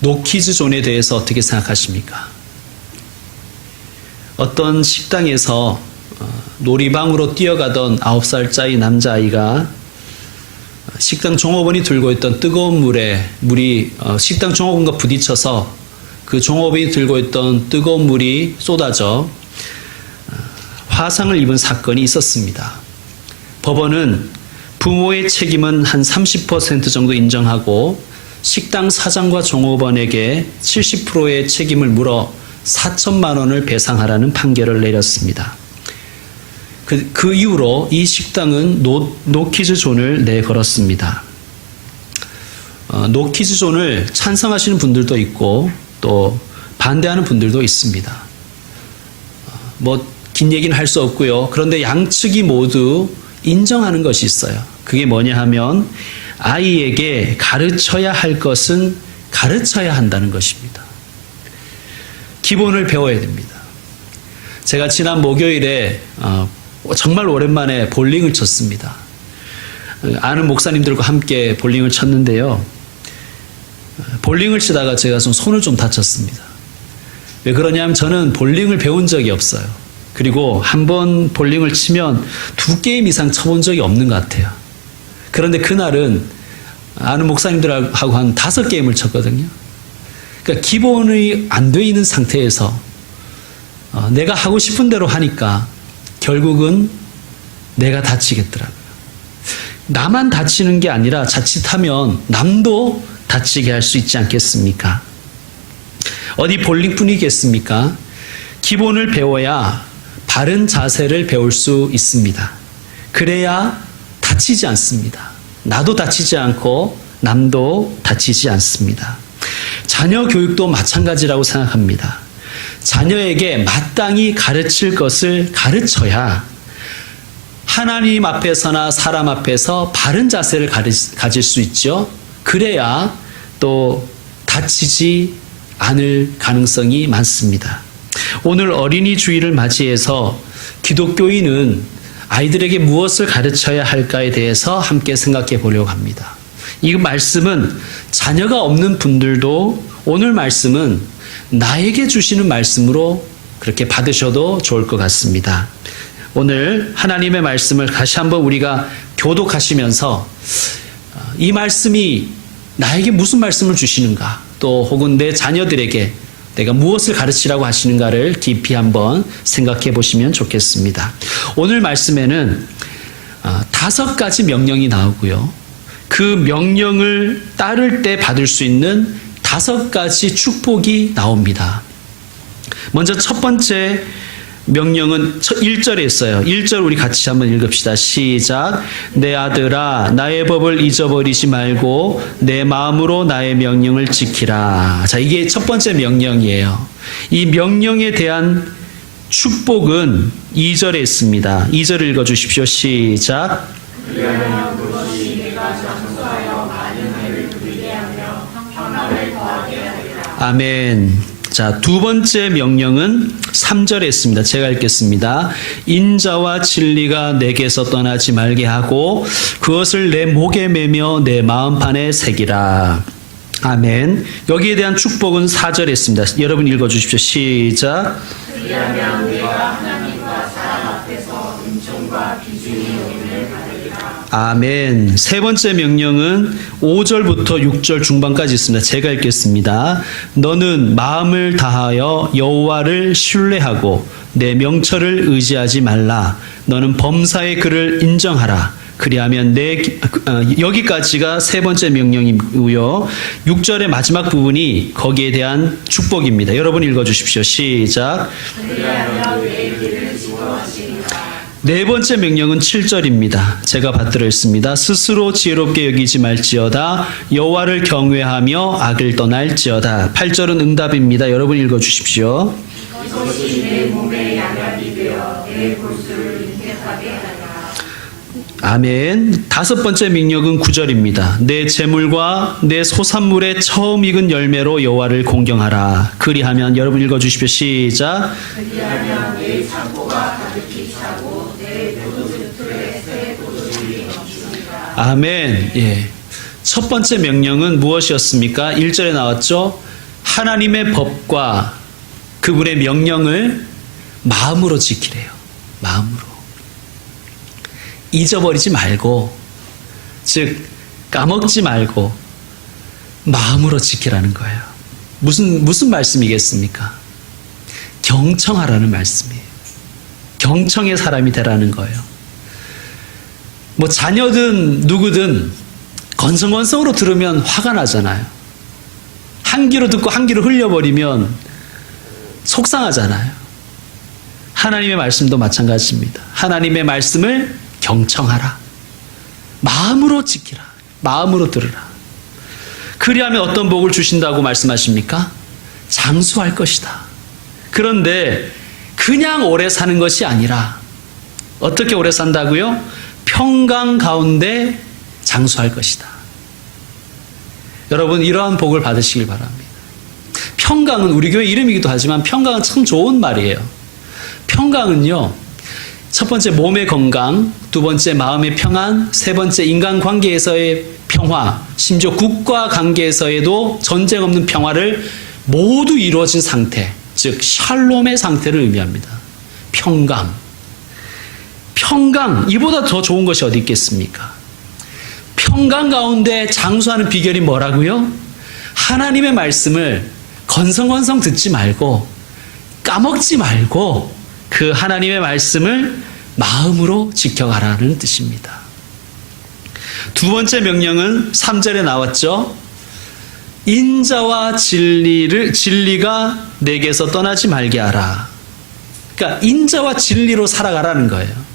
노키즈존에 대해서 어떻게 생각하십니까? 어떤 식당에서 놀이방으로 뛰어가던 9살짜리 남자아이가 식당 종업원이 들고 있던 뜨거운 물이 식당 종업원과 부딪혀서 그 종업원이 들고 있던 뜨거운 물이 쏟아져 화상을 입은 사건이 있었습니다. 법원은 부모의 책임은 한 30% 정도 인정하고 식당 사장과 종업원에게 70%의 책임을 물어 4천만 원을 배상하라는 판결을 내렸습니다. 그 이후로 이 식당은 노키즈존을 내걸었습니다. 노키즈존을 찬성하시는 분들도 있고 또 반대하는 분들도 있습니다. 긴 얘기는 할 수 없고요. 그런데 양측이 모두 인정하는 것이 있어요. 그게 뭐냐 하면 아이에게 가르쳐야 할 것은 가르쳐야 한다는 것입니다. 기본을 배워야 됩니다. 제가 지난 목요일에 정말 오랜만에 볼링을 쳤습니다. 아는 목사님들과 함께 볼링을 쳤는데요. 볼링을 치다가 제가 손을 좀 다쳤습니다. 왜 그러냐면 저는 볼링을 배운 적이 없어요. 그리고 한 번 볼링을 치면 2게임 이상 쳐본 적이 없는 것 같아요. 그런데 그날은 아는 목사님들하고 한 5게임을 쳤거든요. 그러니까 기본이 안 돼 있는 상태에서 내가 하고 싶은 대로 하니까 결국은 내가 다치겠더라고요. 나만 다치는 게 아니라 자칫하면 남도 다치게 할 수 있지 않겠습니까? 어디 볼링뿐이겠습니까? 기본을 배워야 바른 자세를 배울 수 있습니다. 그래야 다치지 않습니다. 나도 다치지 않고 남도 다치지 않습니다. 자녀 교육도 마찬가지라고 생각합니다. 자녀에게 마땅히 가르칠 것을 가르쳐야 하나님 앞에서나 사람 앞에서 바른 자세를 가질 수 있죠. 그래야 또 다치지 않을 가능성이 많습니다. 오늘 어린이 주일을 맞이해서 기독교인은 아이들에게 무엇을 가르쳐야 할까에 대해서 함께 생각해 보려고 합니다. 이 말씀은 자녀가 없는 분들도 오늘 말씀은 나에게 주시는 말씀으로 그렇게 받으셔도 좋을 것 같습니다. 오늘 하나님의 말씀을 다시 한번 우리가 교독하시면서 이 말씀이 나에게 무슨 말씀을 주시는가, 또 혹은 내 자녀들에게 내가 무엇을 가르치라고 하시는가를 깊이 한번 생각해 보시면 좋겠습니다. 오늘 말씀에는 5가지 명령이 나오고요. 그 명령을 따를 때 받을 수 있는 5가지 축복이 나옵니다. 먼저 첫 번째 명령은 1절에 있어요. 1절 우리 같이 한번 읽읍시다. 시작. 내 아들아 나의 법을 잊어버리지 말고 내 마음으로 나의 명령을 지키라. 자, 이게 첫 번째 명령이에요. 이 명령에 대한 축복은 2절에 있습니다. 2절 읽어주십시오. 시작. 아멘. 자, 두 번째 명령은 3절에 있습니다. 제가 읽겠습니다. 인자와 진리가 내게서 떠나지 말게 하고 그것을 내 목에 매며 내 마음판에 새기라. 아멘. 여기에 대한 축복은 4절에 있습니다. 여러분 읽어주십시오. 시작. 그리하면 내가 하나님과 사람 앞에서 은총과 비중이 여김을 받으리라. 아멘. 세 번째 명령은 5절부터 6절 중반까지 있습니다. 제가 읽겠습니다. 너는 마음을 다하여 여호와를 신뢰하고 내 명철을 의지하지 말라. 너는 범사의 그를 인정하라. 그리하면 여기까지가 세 번째 명령이고요. 6절의 마지막 부분이 거기에 대한 축복입니다. 여러분 읽어주십시오. 시작. 네 번째 명령은 7절입니다. 제가 받들어 있습니다. 스스로 지혜롭게 여기지 말지어다. 여호와를 경외하며 악을 떠날지어다. 8절은 응답입니다. 여러분 읽어주십시오. 이것이 내 몸의 양약이 되어 내 골수를 윤택하게 하리라. 아멘. 다섯 번째 명령은 9절입니다. 내 재물과 내 소산물의 처음 익은 열매로 여호와를 공경하라. 그리하면 여러분 읽어주십시오. 시작. 그리하면 내 창고가 가득히 차고 내 포도즙틀에 새 포도주를 넘치리라. 아멘. 예. 첫 번째 명령은 무엇이었습니까? 1절에 나왔죠. 하나님의 법과 그분의 명령을 마음으로 지키래요. 마음으로. 잊어버리지 말고, 즉 까먹지 말고 마음으로 지키라는 거예요. 무슨 말씀이겠습니까? 경청하라는 말씀이에요. 경청의 사람이 되라는 거예요. 뭐 자녀든 누구든 건성건성으로 들으면 화가 나잖아요. 한 귀로 듣고 한 귀로 흘려버리면 속상하잖아요. 하나님의 말씀도 마찬가지입니다. 하나님의 말씀을 경청하라. 마음으로 지키라. 마음으로 들으라. 그리하면 어떤 복을 주신다고 말씀하십니까? 장수할 것이다. 그런데 그냥 오래 사는 것이 아니라 어떻게 오래 산다고요? 평강 가운데 장수할 것이다. 여러분, 이러한 복을 받으시길 바랍니다. 평강은 우리 교회 이름이기도 하지만 평강은 참 좋은 말이에요. 평강은요, 첫 번째 몸의 건강, 두 번째 마음의 평안, 세 번째 인간관계에서의 평화, 심지어 국가 관계에서에도 전쟁 없는 평화를 모두 이루어진 상태, 즉 샬롬의 상태를 의미합니다. 평강. 평강, 이보다 더 좋은 것이 어디 있겠습니까? 평강 가운데 장수하는 비결이 뭐라고요? 하나님의 말씀을 건성건성 듣지 말고 까먹지 말고 그 하나님의 말씀을 마음으로 지켜가라는 뜻입니다. 두 번째 명령은 3절에 나왔죠. 인자와 진리가 내게서 떠나지 말게 하라. 그러니까 인자와 진리로 살아가라는 거예요.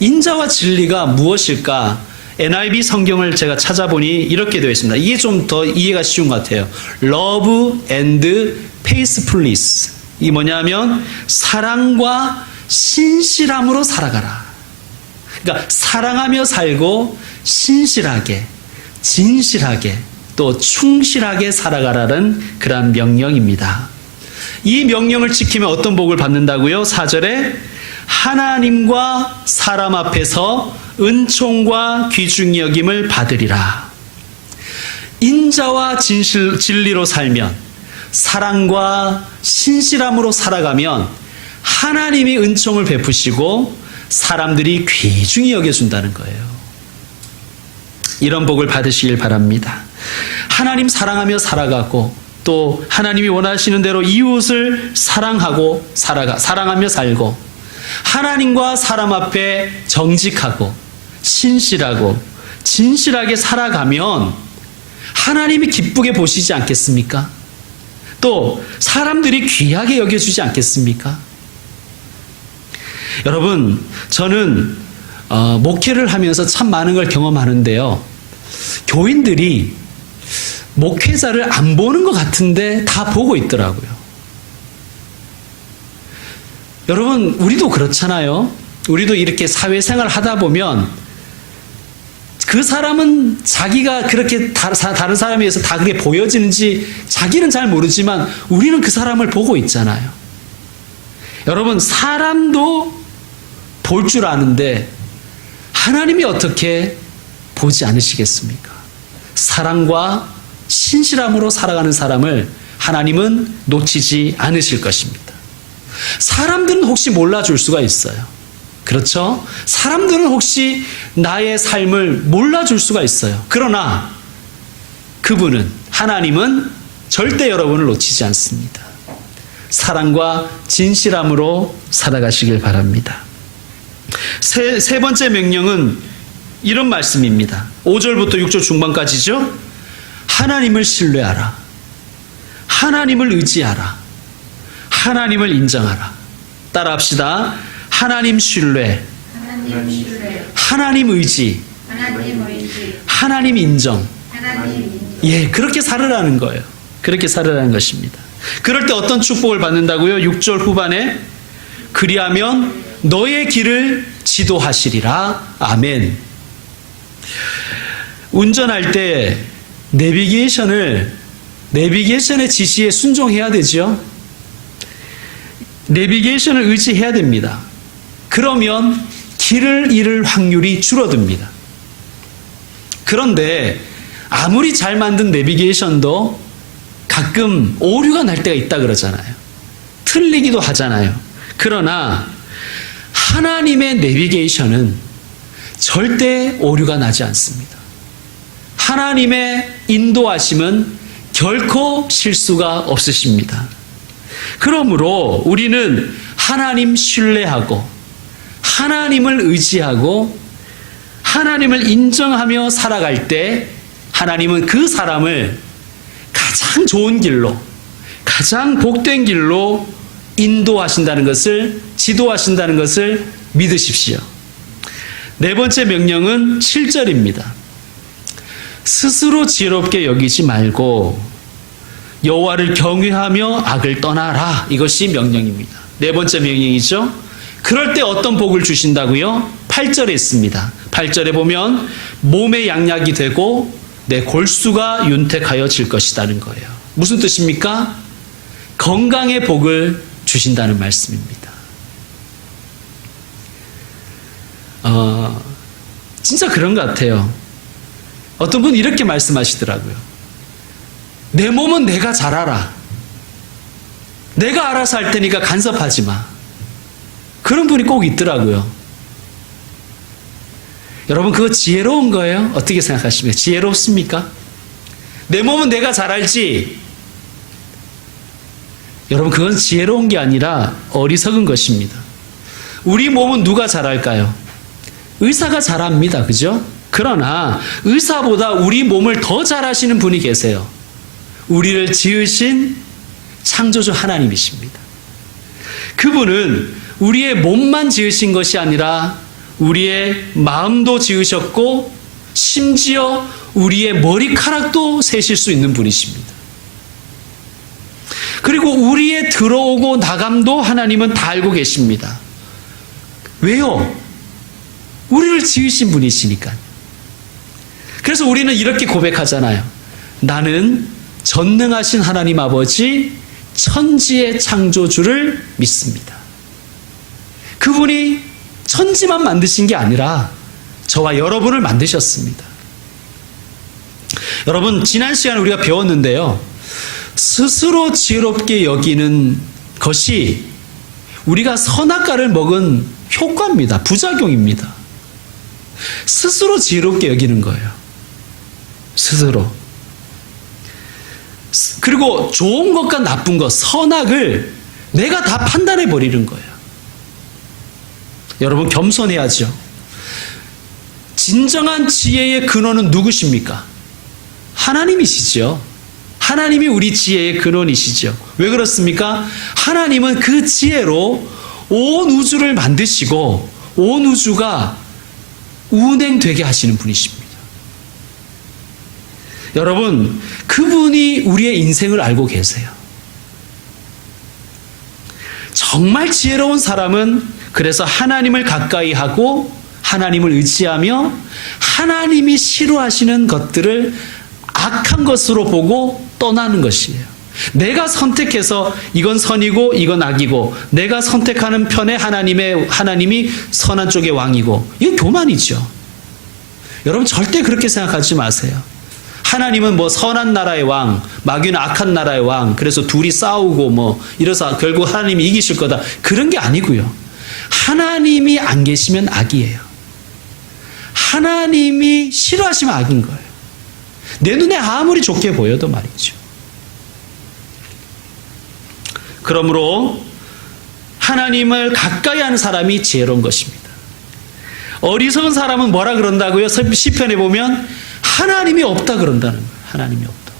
인자와 진리가 무엇일까? NIV 성경을 제가 찾아보니 이렇게 되어 있습니다. 이게 좀 더 이해가 쉬운 것 같아요. Love and faithfulness. 이게 뭐냐면 사랑과 신실함으로 살아가라. 그러니까 사랑하며 살고 신실하게, 진실하게, 또 충실하게 살아가라는 그러한 명령입니다. 이 명령을 지키면 어떤 복을 받는다고요? 4절에 하나님과 사람 앞에서 은총과 귀중히 여김을 받으리라. 인자와 진리로 살면, 사랑과 신실함으로 살아가면 하나님이 은총을 베푸시고 사람들이 귀중히 여겨준다는 거예요. 이런 복을 받으시길 바랍니다. 하나님 사랑하며 살아가고 또 하나님이 원하시는 대로 이웃을 사랑하며 살고 하나님과 사람 앞에 정직하고 신실하고 진실하게 살아가면 하나님이 기쁘게 보시지 않겠습니까? 또 사람들이 귀하게 여겨주지 않겠습니까? 여러분, 저는 목회를 하면서 참 많은 걸 경험하는데요. 교인들이 목회자를 안 보는 것 같은데 다 보고 있더라고요. 여러분, 우리도 그렇잖아요. 우리도 이렇게 사회생활 하다 보면 그 사람은 자기가 그렇게 다른 사람에 의해서 다 그게 보여지는지 자기는 잘 모르지만 우리는 그 사람을 보고 있잖아요. 여러분, 사람도 볼 줄 아는데 하나님이 어떻게 보지 않으시겠습니까? 사랑과 신실함으로 살아가는 사람을 하나님은 놓치지 않으실 것입니다. 사람들은 혹시 몰라줄 수가 있어요. 그렇죠? 사람들은 혹시 나의 삶을 몰라줄 수가 있어요. 그러나 그분은, 하나님은 절대 여러분을 놓치지 않습니다. 사랑과 진실함으로 살아가시길 바랍니다. 세 번째 명령은 이런 말씀입니다. 5절부터 6절 중반까지죠. 하나님을 신뢰하라. 하나님을 의지하라. 하나님을 인정하라. 따라합시다. 하나님 신뢰, 하나님 의지, 하나님 인정. 예, 그렇게 살으라는 거예요. 그렇게 살으라는 것입니다. 그럴 때 어떤 축복을 받는다고요? 6절 후반에 그리하면 너의 길을 지도하시리라. 아멘. 운전할 때 내비게이션의 지시에 순종해야 되죠. 내비게이션을 의지해야 됩니다. 그러면 길을 잃을 확률이 줄어듭니다. 그런데 아무리 잘 만든 내비게이션도 가끔 오류가 날 때가 있다 그러잖아요. 틀리기도 하잖아요. 그러나 하나님의 내비게이션은 절대 오류가 나지 않습니다. 하나님의 인도하심은 결코 실수가 없으십니다. 그러므로 우리는 하나님 신뢰하고 하나님을 의지하고 하나님을 인정하며 살아갈 때 하나님은 그 사람을 가장 좋은 길로, 가장 복된 길로 인도하신다는 것을, 지도하신다는 것을 믿으십시오. 네 번째 명령은 7절입니다. 스스로 지혜롭게 여기지 말고 여호와를 경외하며 악을 떠나라. 이것이 명령입니다. 네 번째 명령이죠. 그럴 때 어떤 복을 주신다고요? 8절에 있습니다. 8절에 보면 몸의 양약이 되고 내 골수가 윤택하여질 것이라는 거예요. 무슨 뜻입니까? 건강의 복을 주신다는 말씀입니다. 진짜 그런 것 같아요. 어떤 분이 이렇게 말씀하시더라고요. 내 몸은 내가 잘 알아. 내가 알아서 할 테니까 간섭하지 마. 그런 분이 꼭 있더라고요. 여러분, 그거 지혜로운 거예요? 어떻게 생각하십니까? 지혜롭습니까? 내 몸은 내가 잘 알지. 여러분, 그건 지혜로운 게 아니라 어리석은 것입니다. 우리 몸은 누가 잘 알까요? 의사가 잘 압니다. 그죠? 그러나 의사보다 우리 몸을 더 잘 아시는 분이 계세요. 우리를 지으신 창조주 하나님이십니다. 그분은 우리의 몸만 지으신 것이 아니라 우리의 마음도 지으셨고 심지어 우리의 머리카락도 세실 수 있는 분이십니다. 그리고 우리의 들어오고 나감도 하나님은 다 알고 계십니다. 왜요? 우리를 지으신 분이시니까. 그래서 우리는 이렇게 고백하잖아요. 나는 전능하신 하나님 아버지 천지의 창조주를 믿습니다. 그분이 천지만 만드신 게 아니라 저와 여러분을 만드셨습니다. 여러분, 지난 시간에 우리가 배웠는데요. 스스로 지혜롭게 여기는 것이 우리가 선악과를 먹은 효과입니다. 부작용입니다. 스스로 지혜롭게 여기는 거예요. 스스로. 그리고 좋은 것과 나쁜 것, 선악을 내가 다 판단해 버리는 거예요. 여러분, 겸손해야죠. 진정한 지혜의 근원은 누구십니까? 하나님이시죠. 하나님이 우리 지혜의 근원이시죠. 왜 그렇습니까? 하나님은 그 지혜로 온 우주를 만드시고 온 우주가 운행되게 하시는 분이십니다. 여러분, 그분이 우리의 인생을 알고 계세요. 정말 지혜로운 사람은 그래서 하나님을 가까이 하고 하나님을 의지하며 하나님이 싫어하시는 것들을 악한 것으로 보고 떠나는 것이에요. 내가 선택해서 이건 선이고 이건 악이고 내가 선택하는 편에 하나님이 선한 쪽의 왕이고, 이건 교만이죠. 여러분, 절대 그렇게 생각하지 마세요. 하나님은 뭐 선한 나라의 왕, 마귀는 악한 나라의 왕, 그래서 둘이 싸우고 뭐 이래서 결국 하나님이 이기실 거다, 그런 게 아니고요. 하나님이 안 계시면 악이에요. 하나님이 싫어하시면 악인 거예요. 내 눈에 아무리 좋게 보여도 말이죠. 그러므로 하나님을 가까이 하는 사람이 지혜로운 것입니다. 어리석은 사람은 뭐라 그런다고요? 시편에 보면 하나님이 없다 그런다는 거예요. 하나님이 없다.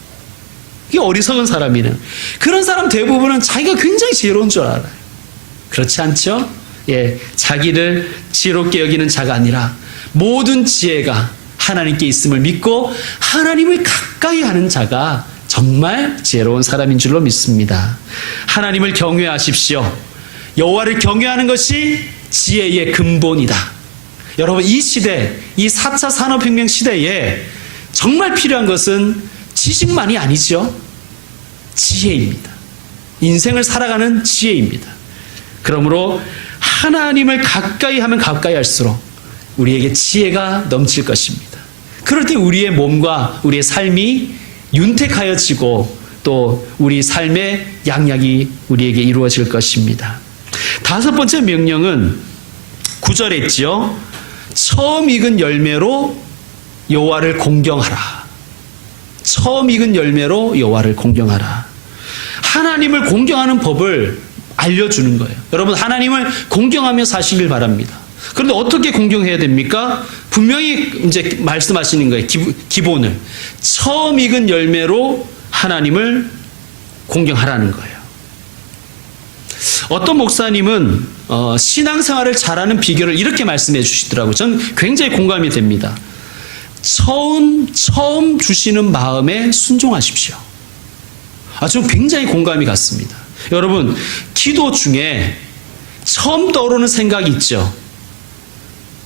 이게 어리석은 사람이는. 그런 사람 대부분은 자기가 굉장히 지혜로운 줄 알아요. 그렇지 않죠? 예, 자기를 지혜롭게 여기는 자가 아니라 모든 지혜가 하나님께 있음을 믿고 하나님을 가까이 하는 자가 정말 지혜로운 사람인 줄로 믿습니다. 하나님을 경외하십시오. 여호와를 경외하는 것이 지혜의 근본이다. 여러분, 이 시대, 이 4차 산업혁명 시대에 정말 필요한 것은 지식만이 아니죠. 지혜입니다. 인생을 살아가는 지혜입니다. 그러므로 하나님을 가까이 하면 가까이 할수록 우리에게 지혜가 넘칠 것입니다. 그럴 때 우리의 몸과 우리의 삶이 윤택하여지고 또 우리 삶의 양약이 우리에게 이루어질 것입니다. 다섯 번째 명령은 9절에 있지요. 처음 익은 열매로 여호와를 공경하라. 처음 익은 열매로 여호와를 공경하라. 하나님을 공경하는 법을 알려주는 거예요. 여러분, 하나님을 공경하며 사시길 바랍니다. 그런데 어떻게 공경해야 됩니까? 분명히 이제 말씀하시는 거예요. 기본을. 처음 익은 열매로 하나님을 공경하라는 거예요. 어떤 목사님은 신앙생활을 잘하는 비결을 이렇게 말씀해 주시더라고요. 저는 굉장히 공감이 됩니다. 처음 주시는 마음에 순종하십시오. 저는 굉장히 공감이 갔습니다. 여러분, 기도 중에 처음 떠오르는 생각이 있죠.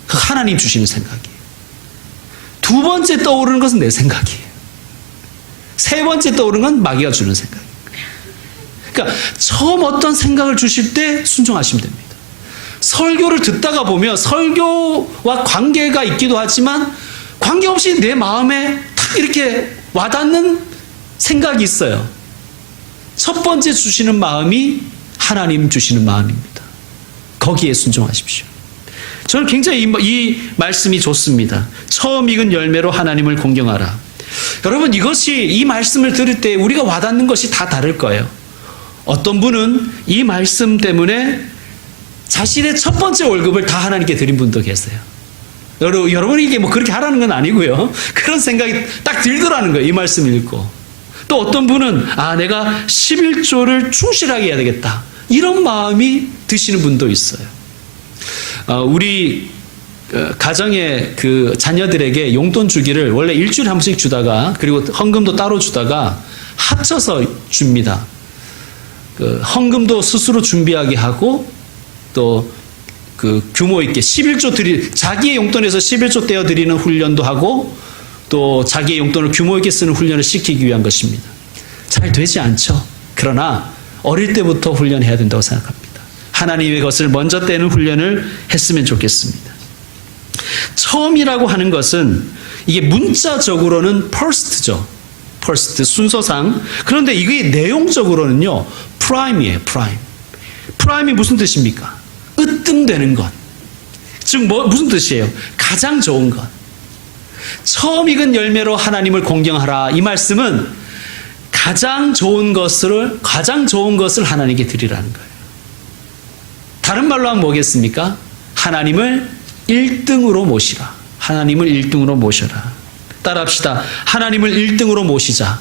그 하나님 주시는 생각이에요. 두 번째 떠오르는 것은 내 생각이에요. 세 번째 떠오르는 건 마귀가 주는 생각이에요. 그러니까 처음 어떤 생각을 주실 때 순종하시면 됩니다. 설교를 듣다가 보면 설교와 관계가 있기도 하지만 관계없이 내 마음에 탁 이렇게 와닿는 생각이 있어요. 첫 번째 주시는 마음이 하나님 주시는 마음입니다. 거기에 순종하십시오. 저는 굉장히 이 말씀이 좋습니다. 처음 익은 열매로 하나님을 공경하라. 여러분, 이 말씀을 들을 때 우리가 와닿는 것이 다 다를 거예요. 어떤 분은 이 말씀 때문에 자신의 첫 번째 월급을 다 하나님께 드린 분도 계세요. 여러분이 이게 뭐 그렇게 하라는 건 아니고요. 그런 생각이 딱 들더라는 거예요. 이 말씀 읽고. 또 어떤 분은 내가 11조를 충실하게 해야 되겠다. 이런 마음이 드시는 분도 있어요. 우리 가정의 그 자녀들에게 용돈 주기를 원래 일주일에 한 번씩 주다가 그리고 헌금도 따로 주다가 합쳐서 줍니다. 그 헌금도 스스로 준비하게 하고 또 그 규모 있게 11조 자기의 용돈에서 11조 떼어 드리는 훈련도 하고 또 자기의 용돈을 규모 있게 쓰는 훈련을 시키기 위한 것입니다. 잘 되지 않죠. 그러나 어릴 때부터 훈련해야 된다고 생각합니다. 하나님의 것을 먼저 떼는 훈련을 했으면 좋겠습니다. 처음이라고 하는 것은 이게 문자적으로는 first죠. first, 순서상. 그런데 이게 내용적으로는요, prime이에요, prime. prime이 무슨 뜻입니까? 으뜸되는 것. 즉, 무슨 뜻이에요? 가장 좋은 것. 처음 익은 열매로 하나님을 공경하라. 이 말씀은 가장 좋은 것을 하나님께 드리라는 거예요. 다른 말로 하면 뭐겠습니까? 하나님을 1등으로 모시라. 하나님을 1등으로 모셔라. 따라합시다. 하나님을 1등으로 모시자.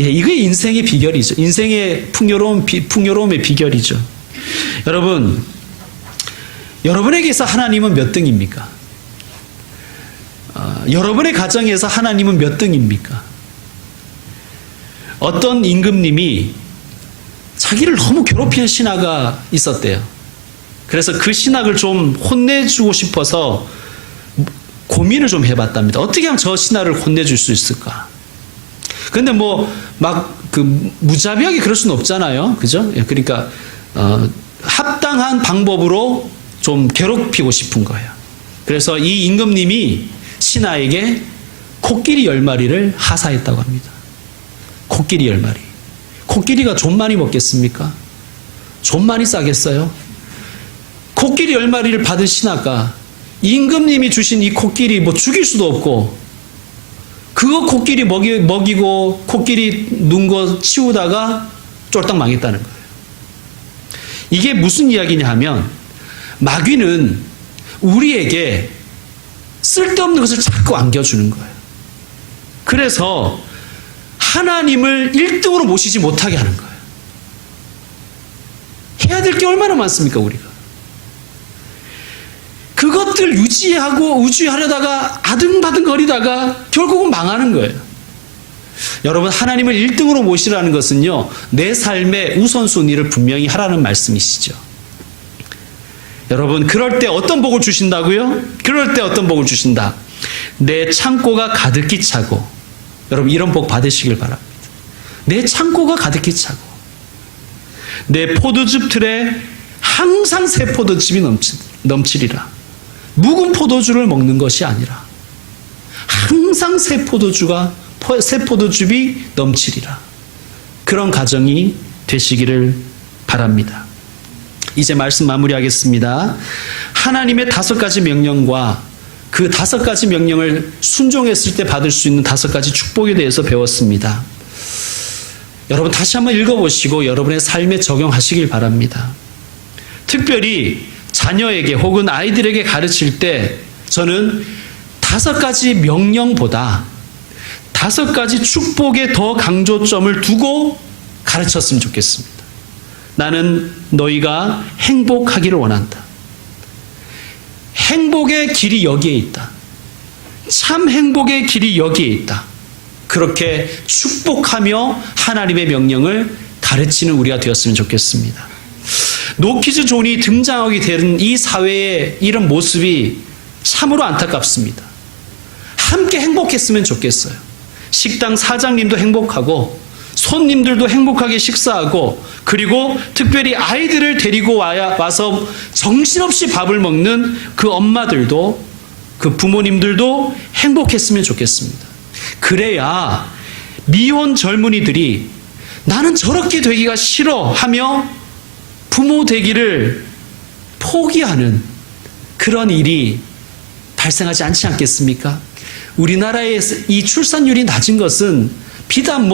예, 이게 인생의 비결이죠. 인생의 풍요로움의 비결이죠. 여러분, 여러분에게서 하나님은 몇 등입니까? 여러분의 가정에서 하나님은 몇 등입니까? 어떤 임금님이 자기를 너무 괴롭히는 신하가 있었대요. 그래서 그 신하를 좀 혼내주고 싶어서 고민을 좀 해봤답니다. 어떻게 하면 저 신하를 혼내줄 수 있을까? 근데 무자비하게 그럴 수는 없잖아요. 그죠? 그러니까, 합당한 방법으로 좀 괴롭히고 싶은 거예요. 그래서 이 임금님이 신하에게 코끼리 10마리를 하사했다고 합니다. 코끼리 10마리. 코끼리가 좀 많이 먹겠습니까? 좀 많이 싸겠어요? 코끼리 10마리를 받은 신하가 임금님이 주신 이 코끼리 죽일 수도 없고 그거 코끼리 먹이고 코끼리 눈 거 치우다가 쫄딱 망했다는 거예요. 이게 무슨 이야기냐 하면 마귀는 우리에게 쓸데없는 것을 자꾸 안겨주는 거예요. 그래서 하나님을 1등으로 모시지 못하게 하는 거예요. 해야 될 게 얼마나 많습니까, 우리가. 그것들 유지하려다가 아등바등거리다가 결국은 망하는 거예요. 여러분, 하나님을 1등으로 모시라는 것은요, 내 삶의 우선순위를 분명히 하라는 말씀이시죠. 여러분, 그럴 때 어떤 복을 주신다고요? 그럴 때 어떤 복을 주신다? 내 창고가 가득히 차고, 여러분 이런 복 받으시길 바랍니다. 내 창고가 가득히 차고, 내 포도즙 틀에 항상 새 포도즙이 넘치리라. 묵은 포도주를 먹는 것이 아니라 항상 새 포도즙이 넘치리라. 그런 가정이 되시기를 바랍니다. 이제 말씀 마무리하겠습니다. 하나님의 5가지 명령과 그 5가지 명령을 순종했을 때 받을 수 있는 5가지 축복에 대해서 배웠습니다. 여러분 다시 한번 읽어보시고 여러분의 삶에 적용하시길 바랍니다. 특별히 자녀에게 혹은 아이들에게 가르칠 때 저는 5가지 명령보다 5가지 축복에 더 강조점을 두고 가르쳤으면 좋겠습니다. 나는 너희가 행복하기를 원한다. 행복의 길이 여기에 있다. 참 행복의 길이 여기에 있다. 그렇게 축복하며 하나님의 명령을 가르치는 우리가 되었으면 좋겠습니다. 노키즈 존이 등장하게 되는 이 사회의 이런 모습이 참으로 안타깝습니다. 함께 행복했으면 좋겠어요. 식당 사장님도 행복하고 손님들도 행복하게 식사하고 그리고 특별히 아이들을 데리고 와서 정신없이 밥을 먹는 그 엄마들도 그 부모님들도 행복했으면 좋겠습니다. 그래야 미혼 젊은이들이 나는 저렇게 되기가 싫어 하며 부모 되기를 포기하는 그런 일이 발생하지 않지 않겠습니까? 우리나라의 이 출산율이 낮은 것은 비단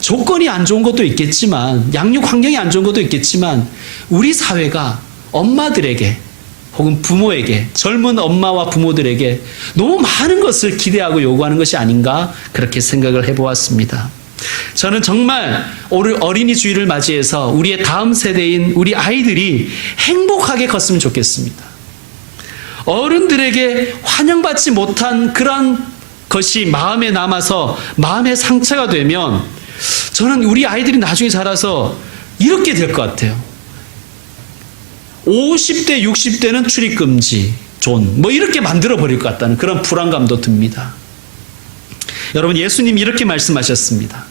조건이 안 좋은 것도 있겠지만 양육 환경이 안 좋은 것도 있겠지만 우리 사회가 엄마들에게 혹은 부모에게 젊은 엄마와 부모들에게 너무 많은 것을 기대하고 요구하는 것이 아닌가 그렇게 생각을 해보았습니다. 저는 정말 어린이 주일을 맞이해서 우리의 다음 세대인 우리 아이들이 행복하게 컸으면 좋겠습니다. 어른들에게 환영받지 못한 그런 것이 마음에 남아서 마음의 상처가 되면 저는 우리 아이들이 나중에 자라서 이렇게 될 것 같아요. 50대, 60대는 출입금지, 이렇게 만들어버릴 것 같다는 그런 불안감도 듭니다. 여러분, 예수님이 이렇게 말씀하셨습니다.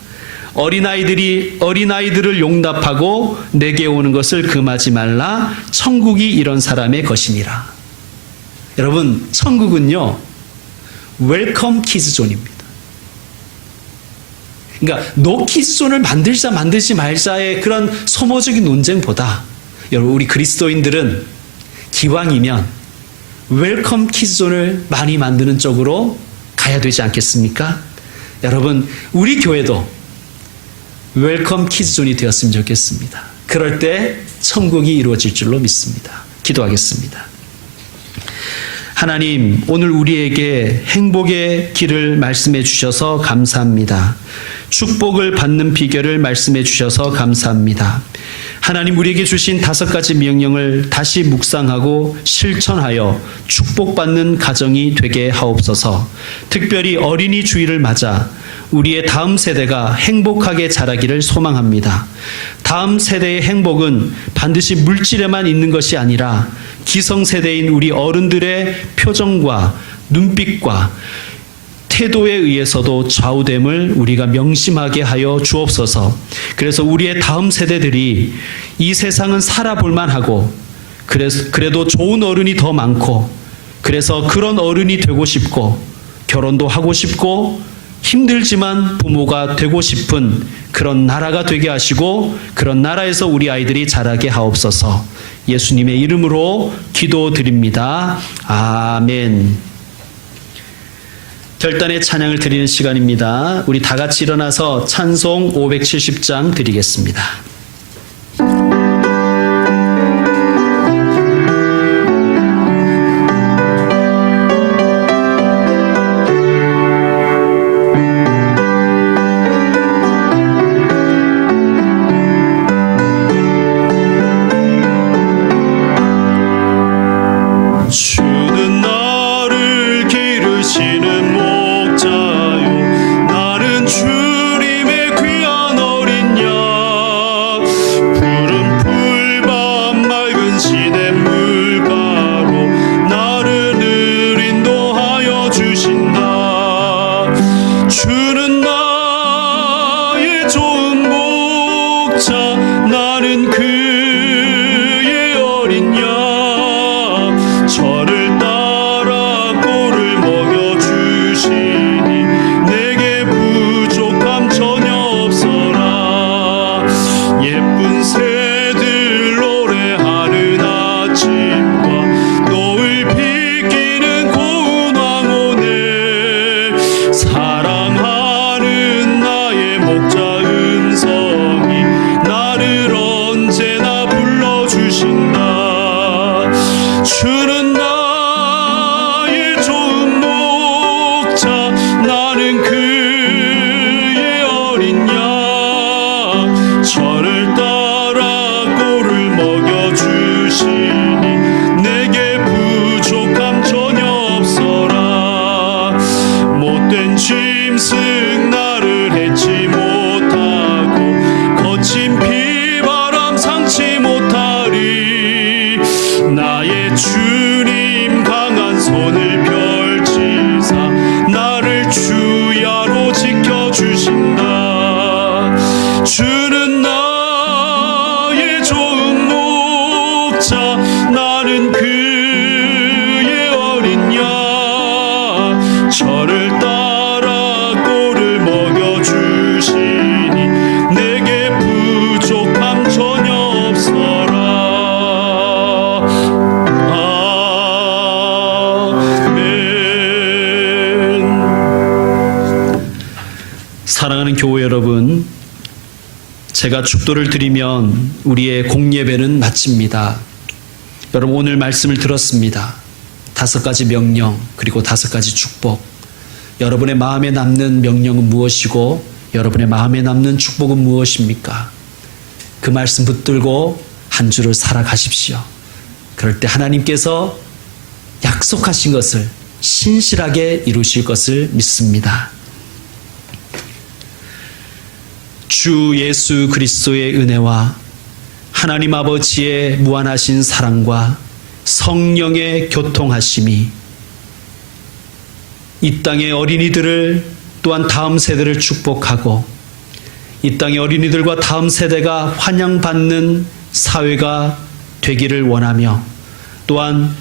어린아이들을 용납하고 내게 오는 것을 금하지 말라. 천국이 이런 사람의 것이니라. 여러분, 천국은요, 웰컴 키즈존입니다. 그러니까 노 키즈존을 만들자 만들지 말자의 그런 소모적인 논쟁보다 여러분 우리 그리스도인들은 기왕이면 웰컴 키즈존을 많이 만드는 쪽으로 가야 되지 않겠습니까? 여러분 우리 교회도 웰컴 키즈존이 되었으면 좋겠습니다. 그럴 때 천국이 이루어질 줄로 믿습니다. 기도하겠습니다. 하나님, 오늘 우리에게 행복의 길을 말씀해 주셔서 감사합니다. 축복을 받는 비결을 말씀해 주셔서 감사합니다. 하나님, 우리에게 주신 5가지 명령을 다시 묵상하고 실천하여 축복받는 가정이 되게 하옵소서. 특별히 어린이 주일을 맞아 우리의 다음 세대가 행복하게 자라기를 소망합니다. 다음 세대의 행복은 반드시 물질에만 있는 것이 아니라 기성세대인 우리 어른들의 표정과 눈빛과 태도에 의해서도 좌우됨을 우리가 명심하게 하여 주옵소서. 그래서 우리의 다음 세대들이 이 세상은 살아볼만 하고 그래도 좋은 어른이 더 많고 그래서 그런 어른이 되고 싶고 결혼도 하고 싶고 힘들지만 부모가 되고 싶은 그런 나라가 되게 하시고 그런 나라에서 우리 아이들이 자라게 하옵소서. 예수님의 이름으로 기도드립니다. 아멘. 결단의 찬양을 드리는 시간입니다. 우리 다 같이 일어나서 찬송 570장 드리겠습니다. 주는 나를 기르시는 목자요 나는 주님의 귀한 어린 양 짐승 나를 해치 못하고 거친 비바람 상치 못하리. 나의 주님 강한 손을 펼치사 나를 주야로 지켜주신다. 주는 나의 좋은 목자, 나는 그의 어린 양. 저를 따라 꼴을 먹여주시니 내게 부족함 전혀 없어라. 아멘. 사랑하는 교회 여러분, 제가 축도를 드리면 우리의 공예배는 마칩니다. 여러분, 오늘 말씀을 들었습니다. 5가지 명령, 그리고 5가지 축복. 여러분의 마음에 남는 명령은 무엇이고 여러분의 마음에 남는 축복은 무엇입니까? 그 말씀 붙들고 한 주를 살아가십시오. 그럴 때 하나님께서 약속하신 것을 신실하게 이루실 것을 믿습니다. 주 예수 그리스도의 은혜와 하나님 아버지의 무한하신 사랑과 성령의 교통하심이 이 땅의 어린이들을 또한 다음 세대를 축복하고 이 땅의 어린이들과 다음 세대가 환영받는 사회가 되기를 원하며 또한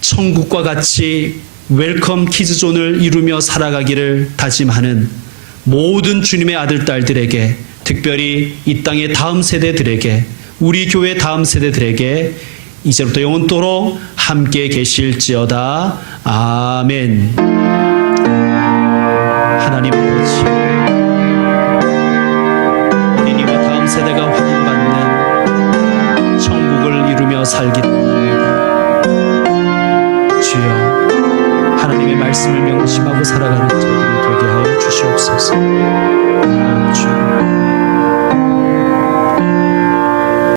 천국과 같이 웰컴 키즈존을 이루며 살아가기를 다짐하는 모든 주님의 아들, 딸들에게, 특별히 이 땅의 다음 세대들에게, 우리 교회 다음 세대들에게 이제부터 영원토록 함께 계실지어다. 아멘. 하나님 아버지, 어린이와 다음 세대가 환영받는 천국을 이루며 살기를 원합니다. 주여, 하나님의 말씀을 명심하고 살아가는 저희들이 되게 하여 주시옵소서.